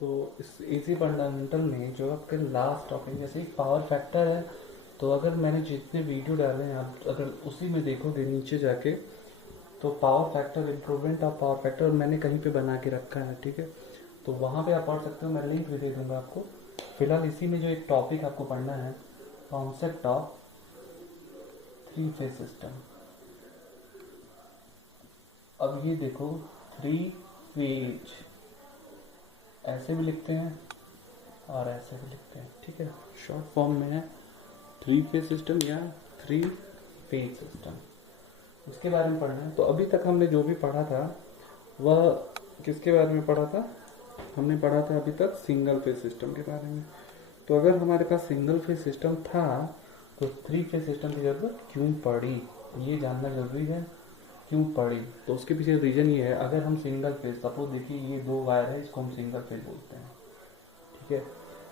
तो इस इसी फंडामेंटल में जो आपके लास्ट टॉपिक जैसे एक पावर फैक्टर है, तो अगर मैंने जितने वीडियो डाले हैं आप अगर उसी में देखोगे नीचे जाके, तो power factor improvement of power factor मैंने कहीं पे बना के रखा है, ठीक है। तो वहाँ पे आप पढ़ सकते हो, मैं लिंक भी दे दूंगा आपको। फिलहाल इसी में जो एक टॉपिक आपको पढ़ना है, concept of three phase system. अब ये देखो, थ्री फेज ऐसे भी लिखते हैं और ऐसे भी लिखते हैं, ठीक है। शॉर्ट फॉर्म में है थ्री फेज सिस्टम या थ्री फेज सिस्टम, उसके बारे में पढ़ना है। तो अभी तक हमने जो भी पढ़ा था वह किसके बारे में पढ़ा था? हमने पढ़ा था अभी तक सिंगल फेज सिस्टम के बारे में। तो अगर हमारे पास सिंगल फेज सिस्टम था तो थ्री फेज सिस्टम की जरूरत क्यों पड़ी, ये जानना जरूरी है। क्यों पड़ी? तो उसके पीछे रीजन ये है, अगर हम सिंगल फेज, सपोज देखिए ये दो वायर है, इसको हम सिंगल फेज बोलते हैं, ठीक है।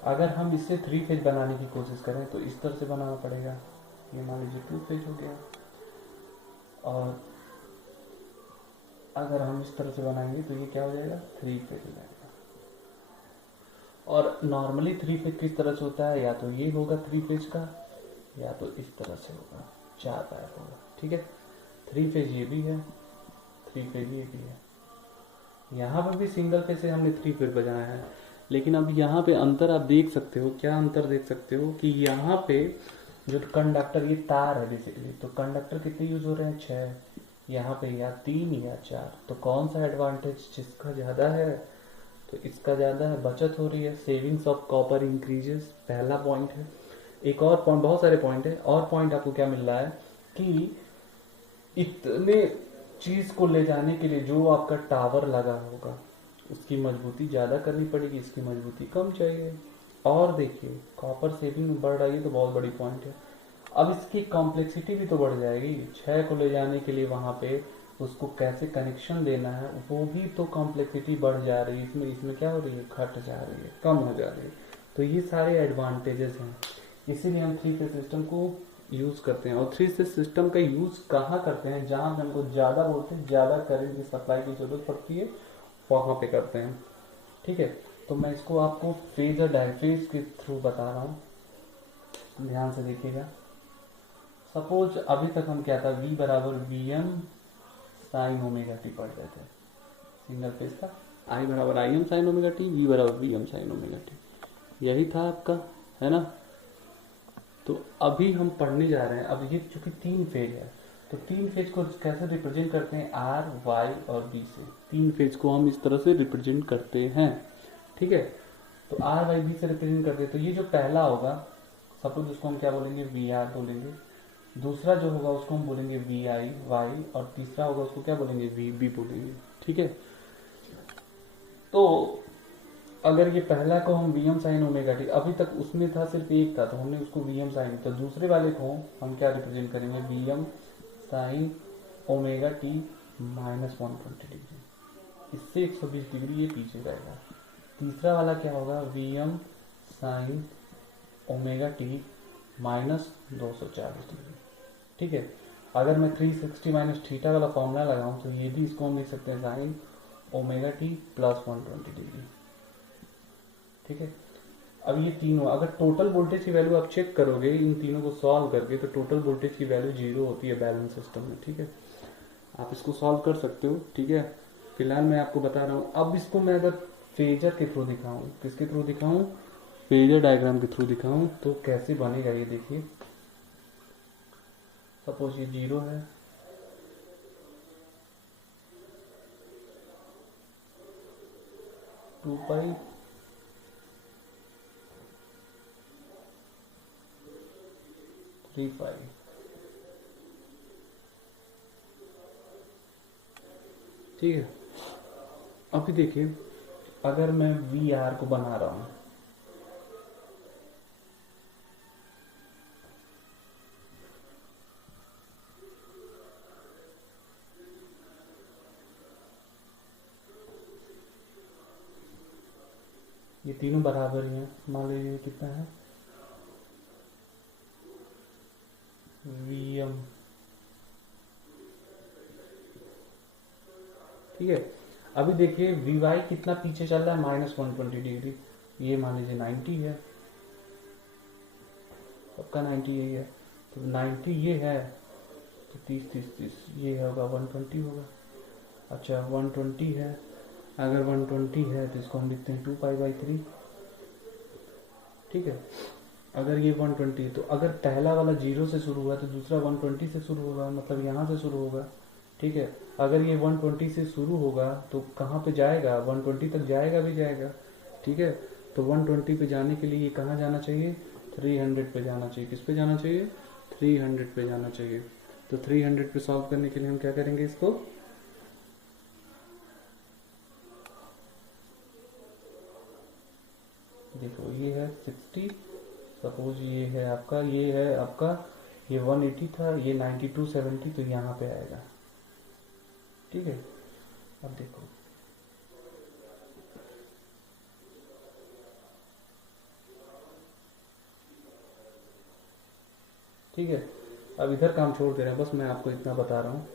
अगर हम इससे थ्री फेज बनाने की कोशिश करें तो इस तरह से बनाना पड़ेगा, ये मान लीजिए टू फेज हो गया। और अगर हम इस तरह से बनाएंगे तो ये क्या हो जाएगा, थ्री फेज हो जाएगा। और नॉर्मली थ्री फेज किस तरह से होता है, या तो ये होगा थ्री फेज का, या तो इस तरह से होगा, चार वायर होगा, ठीक है। थ्री फेज ये भी है, थ्री फेज ये भी है। यहाँ पर भी सिंगल फेज से हमने थ्री फेज बनाया है, लेकिन अब यहाँ पे अंतर आप देख सकते हो। क्या अंतर देख सकते हो कि यहाँ पे जो कंडक्टर, ये तार है बेसिकली, तो कंडक्टर कितने यूज हो रहे हैं, 6। यहाँ पे या 3 या 4। तो कौन सा एडवांटेज जिसका ज़्यादा है, तो इसका ज़्यादा है, बचत हो रही है, सेविंग्स ऑफ कॉपर इंक्रीजेस, पहला पॉइंट है। एक और पॉइंट, बहुत सारे पॉइंट है, और पॉइंट आपको क्या मिल रहा है कि इतने चीज को ले जाने के लिए जो आपका टावर लगा होगा उसकी मजबूती ज़्यादा करनी पड़ेगी, इसकी मजबूती कम चाहिए। और देखिए कॉपर सेविंग बढ़ रही है, तो बहुत बड़ी पॉइंट है। अब इसकी कॉम्प्लेक्सिटी भी तो बढ़ जाएगी, 6 को ले जाने के लिए वहाँ पे उसको कैसे कनेक्शन देना है, वो भी तो कॉम्प्लेक्सिटी बढ़ जा रही है। इसमें इसमें क्या हो रही है, घट जा रही है, कम हो जा रही है। तो ये सारे एडवांटेजेस हैं, इसीलिए हम थ्री फेज सिस्टम को यूज़ करते हैं। और थ्री फेज सिस्टम का यूज़ कहाँ करते हैं, जहाँ पे हमको ज़्यादा वोल्टेज, ज़्यादा करंट की सप्लाई की जरूरत पड़ती है, वहाँ पे करते हैं, ठीक है। तो मैं इसको आपको फेज और डायफेज के थ्रू बता रहा हूँ, ध्यान से देखिएगा। सपोज अभी तक हम क्या था, V बराबर V m sine omega t पढ़ रहे थे, सिंगल फेज का। I बराबर I m sine omega t, V बराबर V m sine omega t, यही था आपका, है ना। तो अभी हम पढ़ने जा रहे हैं, अब ये चूंकि तीन फेज है, तो तीन फेज को कैसे रिप्रेजेंट करते हैं, आर, वाई और बी से। तीन फेज को हम इस तरह से रिप्रेजेंट करते हैं, ठीक है। तो आर वाई बी से रिप्रेजेंट करते हैं। तो ये जो पहला होगा, सपोज उसको हम क्या बोलेंगे, वी आर बोलेंगे। दूसरा जो होगा उसको हम बोलेंगे वी आई वाई, और तीसरा होगा उसको क्या बोलेंगे, वी बी बोलेंगे, ठीक है। तो अगर ये पहला को हम V m sine omega t, अभी तक उसमें था सिर्फ एक था, तो हमने उसको वी एम साइन, तो दूसरे वाले को हम क्या रिप्रेजेंट करेंगे, V m sine omega t minus 120 degree, इससे 120 डिग्री ये पीछे जाएगा। तीसरा वाला क्या होगा, V m sine omega t minus 240 degree, ठीक है। अगर मैं 360 माइनस थीटा वाला फॉर्मूला लगाऊं तो ये भी इसको हम लिख सकते हैं sign omega T plus 120 degree, ठीक है। अब ये तीनों, अगर टोटल वोल्टेज की वैल्यू आप चेक करोगे इन तीनों को सॉल्व करके, तो टोटल वोल्टेज की वैल्यू 0 होती है बैलेंस सिस्टम में, ठीक है। आप इसको सॉल्व कर सकते हो, ठीक है। फिलहाल मैं आपको बता रहा हूँ। अब इसको मैं अगर फेजर के थ्रू दिखाऊं, किसके थ्रू दिखाऊं, फेजर डायग्राम के थ्रू दिखाऊं, तो कैसे बनेगा ये देखिए। सपोज ये 0 है, 2 पाई, 3 पाई, ठीक है। अभी देखिए अगर मैं वी आर को बना रहा हूं, ये तीनों बराबर ही हैं, मान लीजिए कितना है, वी एम, ठीक है। अभी देखिए वी वाई कितना पीछे चल रहा है, -120 डिग्री। ये मान लीजिए 90 है, सबका 90 यही है, तो 90 ये है, तो 30 ये होगा 120 होगा। अच्छा 120 है, अगर 120 है तो इसको हम लिखते हैं 2π/3। ठीक है, अगर ये 120 है तो अगर पहला वाला 0 से शुरू हुआ तो दूसरा 120 से शुरू होगा, मतलब यहाँ से शुरू होगा। ठीक है, अगर ये 120 से शुरू होगा तो कहाँ पे जाएगा, 120 तक जाएगा भी जाएगा। ठीक है, तो 120 पे जाने के लिए ये कहाँ जाना चाहिए, 300 पे जाना चाहिए। किस पे जाना चाहिए, 300 पे जाना चाहिए। तो 300 पे सॉल्व करने के लिए हम क्या करेंगे, इसको देखो ये है 60, सपोज ये है आपका, ये 180 था, ये 9270, तो यहाँ पे आएगा। ठीक है, अब देखो ठीक है, अब इधर काम छोड़ दे रहे हैं, बस मैं आपको इतना बता रहा हूँ।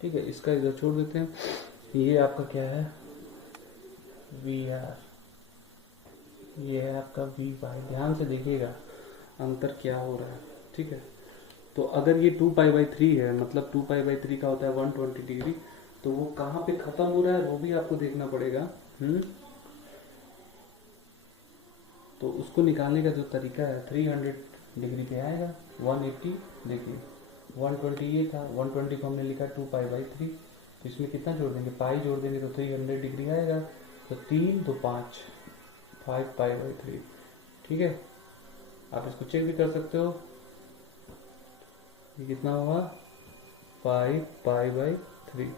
ठीक है, इसका इधर छोड़ देते हैं। ये आपका क्या है, वी आर, ये है आपका वी वाई। ध्यान से देखिएगा अंतर क्या हो रहा है। ठीक है, तो अगर ये 2π/3 है, मतलब 2π/3 का होता है 120 डिग्री, तो वो कहाँ पे खत्म हो रहा है वो भी आपको देखना पड़ेगा। तो उसको निकालने का जो तरीका है, 300 डिग्री पे आएगा, 180 देखिए 120 ये था, 120 को हमने लिखा 2π/3, तो इसमें कितना जोड़ देंगे, पाई जोड़ देंगे तो 300 डिग्री आएगा। तो 3 2 5 5π/3। ठीक है, आप इसको चेक भी कर सकते हो, ये कितना होगा 5π/3।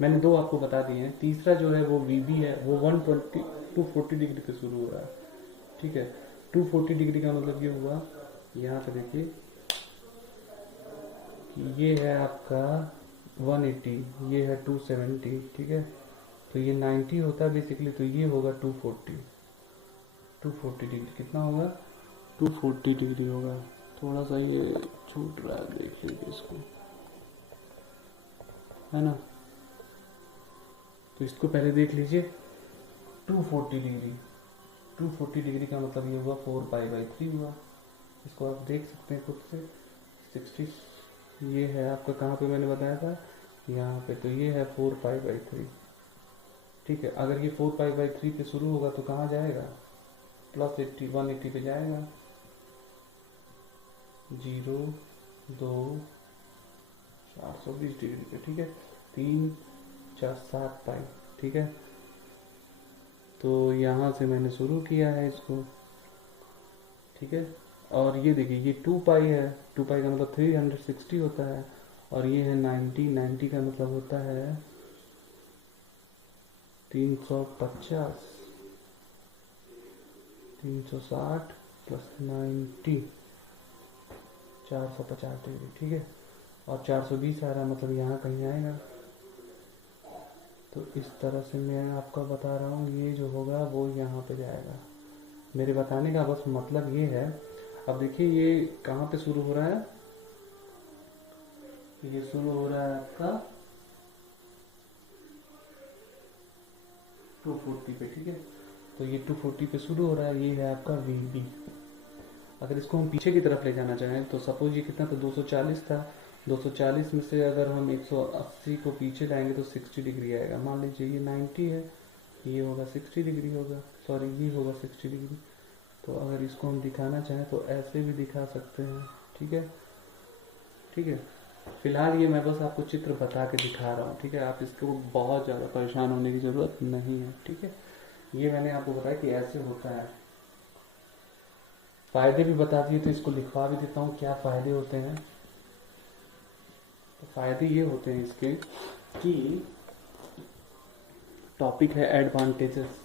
मैंने दो आपको बता दिए हैं, तीसरा जो है वो वीबी है, वो 240 डिग्री पे शुरू हो रहा है। ठीक है, 240 डिग्री का मतलब ये हुआ, यहाँ पे देखिए ये है आपका 180, ये है 270। ठीक है, तो ये 90 होता है बेसिकली, तो ये होगा 240 डिग्री। कितना होगा, 240 डिग्री होगा। थोड़ा सा ये छूट रहा है, देख लीजिए इसको, है ना। तो इसको पहले देख लीजिए, 240 डिग्री, 240 डिग्री का मतलब ये हुआ 4π/3 हुआ। इसको आप देख सकते हैं खुद से। 60 ये है आपका, कहाँ पे मैंने बताया था, यहाँ पे, तो ये है 4π/3। ठीक है, अगर ये 4π/3 पे शुरू होगा तो कहाँ जाएगा, +80 180 पे जाएगा, 0 2 420 डिग्री पे। ठीक है, 3 4 7 पाई। ठीक है, तो यहाँ से मैंने शुरू किया है इसको। ठीक है, और ये देखिए ये 2π है, 2π का मतलब 360 होता है, और ये है 90, 90 का मतलब होता है 350, 360 + 90 450 डिग्री। ठीक है, और 420 आ रहा है, मतलब यहाँ कहीं आएगा। तो इस तरह से मैं आपको बता रहा हूँ, ये जो होगा वो यहाँ पे जाएगा। मेरे बताने का बस मतलब ये है। अब देखिए ये कहाँ पे शुरू हो रहा है, ये शुरू हो रहा है आपका 240 पे। ठीक है, तो ये 240 पे शुरू हो रहा है, ये है आपका VB। अगर इसको हम पीछे की तरफ ले जाना चाहें तो सपोज ये कितना था, 240 था, 240 में से अगर हम 180 को पीछे लाएंगे तो 60 डिग्री आएगा। मान लीजिए ये 90 है, ये होगा 60 डिग्री होगा, सॉरी ये होगा 60 डिग्री। तो अगर इसको हम दिखाना चाहें तो ऐसे भी दिखा सकते हैं। ठीक है, ठीक है, फिलहाल ये मैं बस आपको चित्र बता के दिखा रहा हूँ। ठीक है, आप इसको बहुत ज़्यादा परेशान होने की ज़रूरत नहीं है। ठीक है, ये मैंने आपको बताया कि ऐसे होता है। फ़ायदे भी बता दिए, तो इसको लिखवा भी देता हूँ क्या फ़ायदे होते हैं। तो फ़ायदे ये होते हैं इसके कि टॉपिक है एडवांटेजेस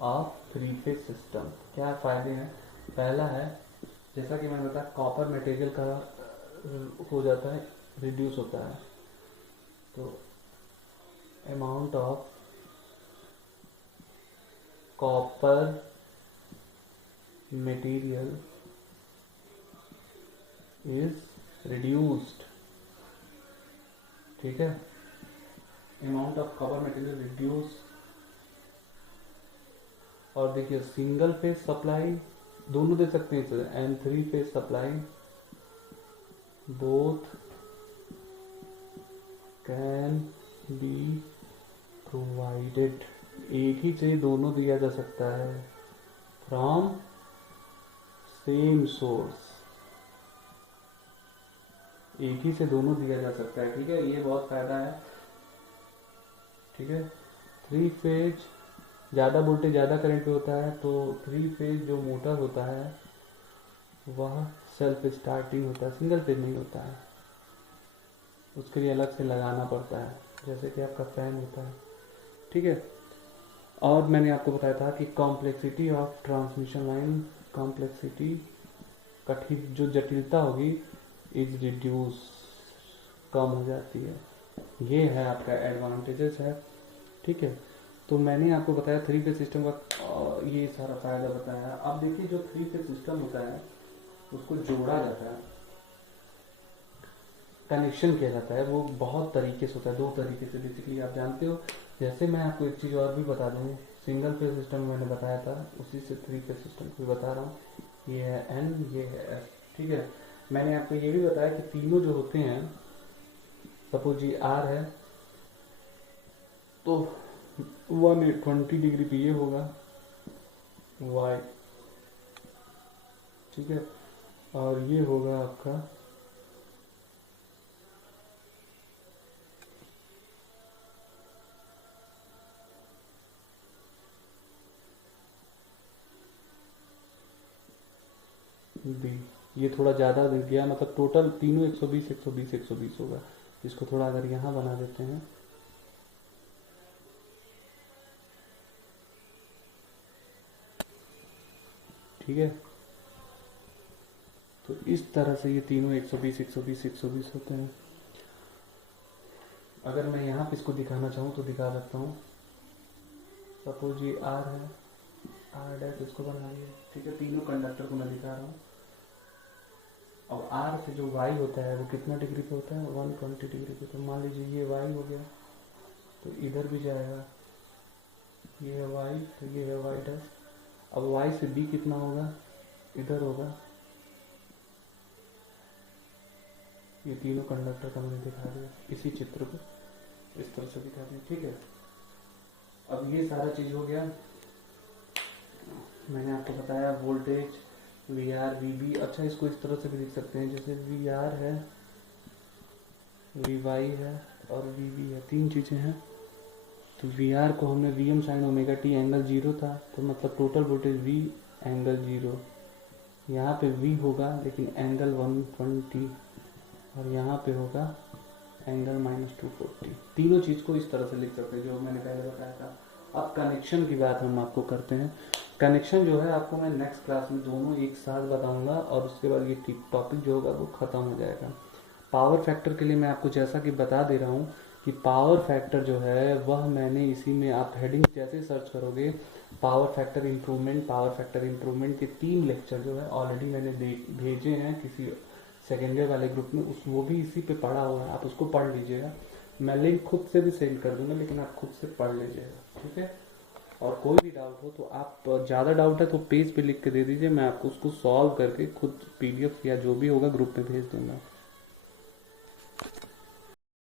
ऑफ 3 फेज सिस्टम। क्या फ़ायदे हैं, पहला है जैसा कि मैंने बताया, कॉपर मटेरियल का हो जाता है, रिड्यूस होता है। तो amount of copper material is reduced, ठीक है, amount of copper material reduce। और देखिए सिंगल फेज सप्लाई दोनों दे सकते हैं इसे, and three phase supply both can be provided. एक ही से दोनों दिया जा सकता है फ्रॉम सेम सोर्स, एक ही से दोनों दिया जा सकता है, ठीक है, ये बहुत फायदा है, ठीक है। थ्री फेज ज़्यादा वोल्टेज ज़्यादा करंट पे होता है, तो थ्री फेज जो मोटर होता है वह सेल्फ स्टार्टिंग होता है, सिंगल फेज नहीं होता है, उसके लिए अलग से लगाना पड़ता है, जैसे कि आपका फैन होता है, ठीक है। और मैंने आपको बताया था कि complexity of transmission line, complexity कठिन जो जटिलता होगी इज रिड्यूस, कम हो जाती है, ये है आपका एडवांटेजेस है, ठीक है। तो मैंने आपको बताया थ्री फेज सिस्टम का ये सारा फायदा बताया। अब देखिए जो थ्री फेज सिस्टम होता है उसको जोड़ा जाता है, कनेक्शन किया जाता है, वो बहुत तरीके से होता है, दो तरीके से बेसिकली आप जानते हो। जैसे मैं आपको एक चीज़ और भी बता दूँ, सिंगल फेज सिस्टम मैंने बताया था, उसी से थ्री फेज सिस्टम को बता रहा हूँ, ये है एन, ये है एस, ठीक है। मैंने आपको ये भी बताया कि तीनों जो होते हैं, सपोज ये आर है तो 120 डिग्री पे ये होगा वाई, ठीक है, और ये होगा आपका बी। ये थोड़ा ज़्यादा दिख गया, मतलब टोटल तीनों 120 120 120 होगा। इसको थोड़ा अगर यहाँ बना देते हैं, ठीक है, तो इस तरह से ये तीनों 120 120 120 होते हैं। अगर मैं यहाँ पे इसको दिखाना चाहूँ तो दिखा सकता हूँ, सपोज ये आर है, आर डैश इसको बनाइए, ठीक है, तीनों कंडक्टर को मैं दिखा रहा हूँ। और आर से जो वाई होता है वो कितना डिग्री पे होता है, 120 डिग्री पे। तो मान लीजिए ये वाई हो गया, तो इधर भी जाएगा, ये है वाई, तो ये है वाई डैश। अब वाई से बी कितना होगा, इधर होगा, ये तीनों कंडक्टर का मैंने दिखा दिया, इसी चित्र को इस तरह से दिखा दिया, ठीक है। अब ये सारा चीज हो गया, मैंने आपको बताया voltage V R V B. अच्छा इसको इस तरह से भी लिख सकते हैं, जैसे वी आर है, वी वाई है और वी बी है, तीन चीज़ें हैं। तो वी आर को हमने V m sine omega t angle 0 था, तो मतलब टोटल वोल्टेज वी एंगल 0, यहाँ पे वी होगा लेकिन एंगल 120, और यहाँ पे होगा एंगल -240। तीनों चीज़ को इस तरह से लिख सकते हैं जो मैंने पहले बताया था। अब कनेक्शन की बात हम आपको करते हैं। कनेक्शन जो है आपको मैं नेक्स्ट क्लास में दोनों एक साथ बताऊंगा, और उसके बाद ये टॉपिक जो होगा वो ख़त्म हो जाएगा। पावर फैक्टर के लिए मैं आपको जैसा कि बता दे रहा हूँ कि पावर फैक्टर जो है वह मैंने इसी में, आप हेडिंग जैसे सर्च करोगे पावर फैक्टर इम्प्रूवमेंट के 3 लेक्चर जो है ऑलरेडी मैंने भेजे हैं किसी सेकेंड ईयर वाले ग्रुप में, उस वो भी इसी पे पढ़ा हुआ है, आप उसको पढ़ लीजिएगा। मैं लिंक खुद से भी सेंड कर दूंगा, लेकिन आप खुद से पढ़ लीजिएगा, ठीक है। और कोई भी डाउट हो तो आप, ज़्यादा डाउट है तो पेज पे लिख के दे दीजिए, मैं आपको उसको सॉल्व करके खुद PDF या जो भी होगा ग्रुप में भेज दूंगा।